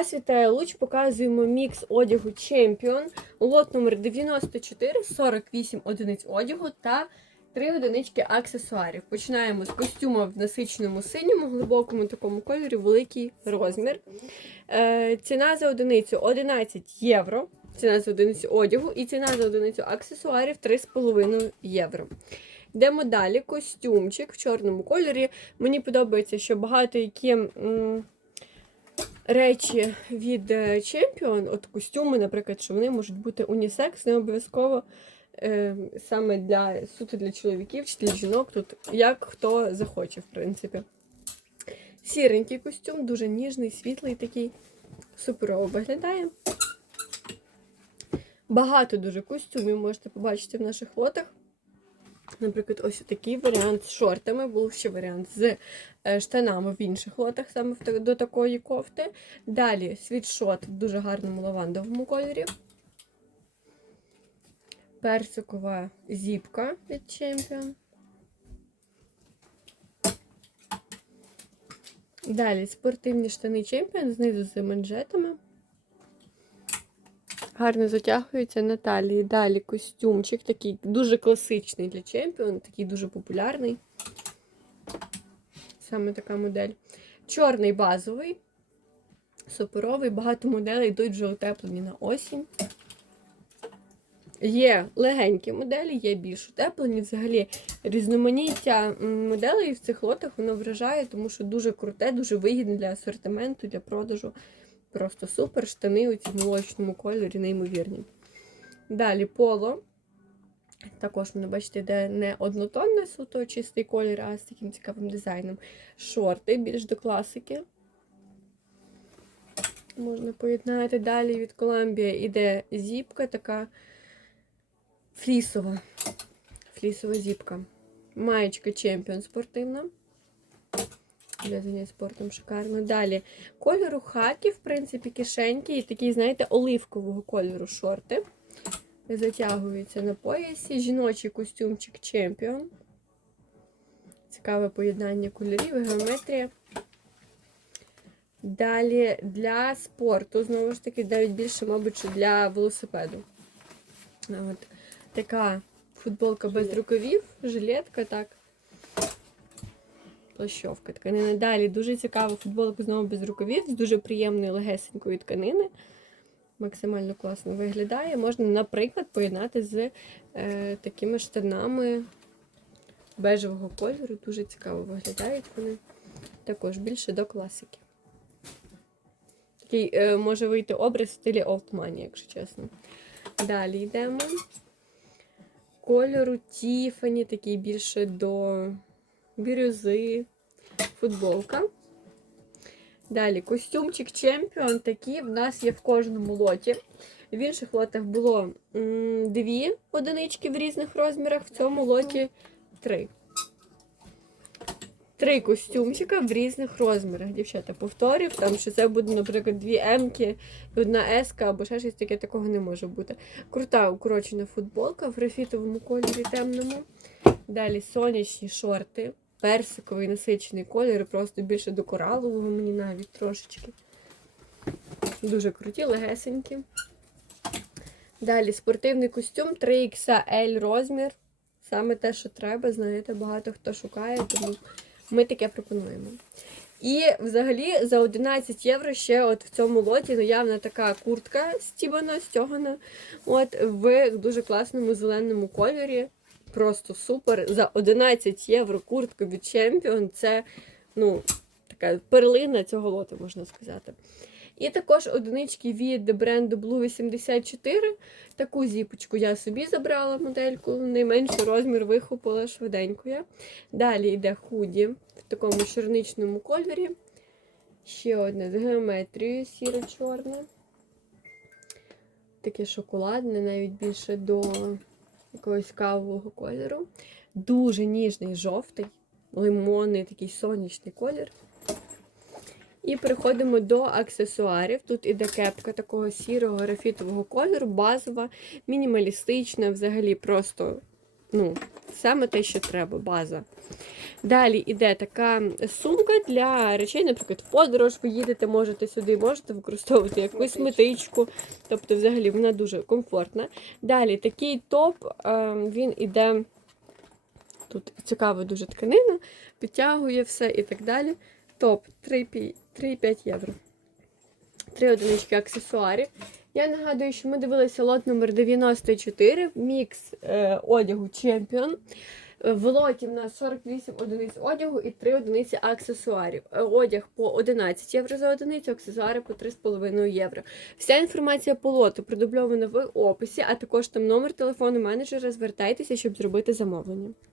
Вас вітає Луч. Показуємо мікс одягу Champion. Лот номер 94, 48 одиниць одягу та 3 одинички аксесуарів. Починаємо з костюма в насиченому синьому, глибокому такому кольорі, великий розмір. Е, ціна за одиницю 11 євро. Ціна за одиницю одягу і ціна за одиницю аксесуарів 3,5 євро. Йдемо далі. Костюмчик в чорному кольорі. Мені подобається, що багато які. Речі від Champion, от костюми, наприклад, що вони можуть бути унісекс, не обов'язково е, саме для суто для чоловіків чи для жінок. Тут як хто захоче, в принципі. Сіренький костюм, дуже ніжний, світлий такий, суперово виглядає. Багато дуже костюмів можете побачити в наших лотах. Наприклад, ось такий варіант з шортами, був ще варіант з е, штанами в інших лотах, саме до такої кофти. Далі світшот в дуже гарному лавандовому кольорі. Персикова зіпка від Champion. Далі спортивні штани Champion знизу з манжетами. Гарно затягується на талії. Далі костюмчик, такий дуже класичний для Champion, такий дуже популярний. Саме така модель. Чорний базовий, суперовий, багато моделей йдуть вже утеплені на осінь. Є легенькі моделі, є більш утеплені. Взагалі різноманіття моделей в цих лотах воно вражає, тому що дуже круте, дуже вигідне для асортименту, для продажу. Просто супер. Штани у цій молочному кольорі, неймовірні. Далі поло. Також, ви бачите, йде не однотонне суто чистий колір, а з таким цікавим дизайном. Шорти більш до класики. Можна поєднати. Далі від Columbia іде зіпка, така флісова. Флісова зіпка. Маєчка Champion спортивна. Для занять спортом шикарно. Далі кольору хакі, в принципі, кишеньки і такі, знаєте, оливкового кольору шорти. Затягуються на поясі. Жіночий костюмчик Champion. Цікаве поєднання кольорів і геометрія. Далі для спорту, знову ж таки, навіть більше, мабуть, що для велосипеду. От така футболка без рукавів, жилетка, так. Плащовка тканина. Далі дуже цікава футболка знову без рукавів, з дуже приємної легесенької тканини. Максимально класно виглядає. Можна, наприклад, поєднати з е, такими штанами бежевого кольору. Дуже цікаво виглядають вони. Також більше до класики. Такий е, може вийти образ в стилі Old Money, якщо чесно. Далі йдемо. Кольору Тіфані, такий більше до бірюзи, футболка. Далі костюмчик Champion, такий в нас є в кожному лоті. В інших лотах було дві одинички в різних розмірах, в цьому лоті три. Три костюмчика в різних розмірах, дівчата. Повторюю, там, що це буде, наприклад, дві М-ки одна С-ка або ще щось таке, такого не може бути. Крута укорочена футболка в графітовому кольорі темному. Далі сонячні шорти, персиковий насичений колір, просто більше до коралового мені навіть трошечки. Дуже круті, легесенькі. Далі спортивний костюм 3XL розмір. Саме те, що треба, знаєте, багато хто шукає, тому ми таке пропонуємо. І взагалі за 11 євро ще от в цьому лоті наявна така куртка стібана, стягана. От в дуже класному зеленому кольорі. Просто супер. За 11 євро куртка від Champion. Це ну, така перлина цього лоту, можна сказати. І також одинички від бренду Blue 84. Таку зіпочку я собі забрала модельку, найменший розмір вихопила швиденько я. Далі йде худі в такому чорничному кольорі. Ще одне з геометрією сіро-чорне. Таке шоколадне, навіть більше до якогось кавового кольору. Дуже ніжний жовтий, лимонний, такий сонячний колір. І переходимо до аксесуарів. Тут іде кепка такого сірого графітового кольору, базова, мінімалістична, взагалі просто ну, саме те, що треба, база. Далі йде така сумка для речей, наприклад, в подорож ви їдете, можете сюди, можете використовувати як косметичку. Тобто, взагалі, вона дуже комфортна. Далі такий топ, е, він іде. Тут цікава дуже тканина, підтягує все і так далі. Топ 3,5 3,5 євро. Три одинички аксесуарів. Я нагадую, що ми дивилися лот номер 94, мікс е, одягу Champion. Е, В лоті в нас 48 одиниць одягу і 3 одиниці аксесуарів. Е, Одяг по 11 євро за одиницю, аксесуари по 3,5 євро. Вся інформація по лоту продубльована в описі, а також там номер телефону менеджера. Звертайтеся, щоб зробити замовлення.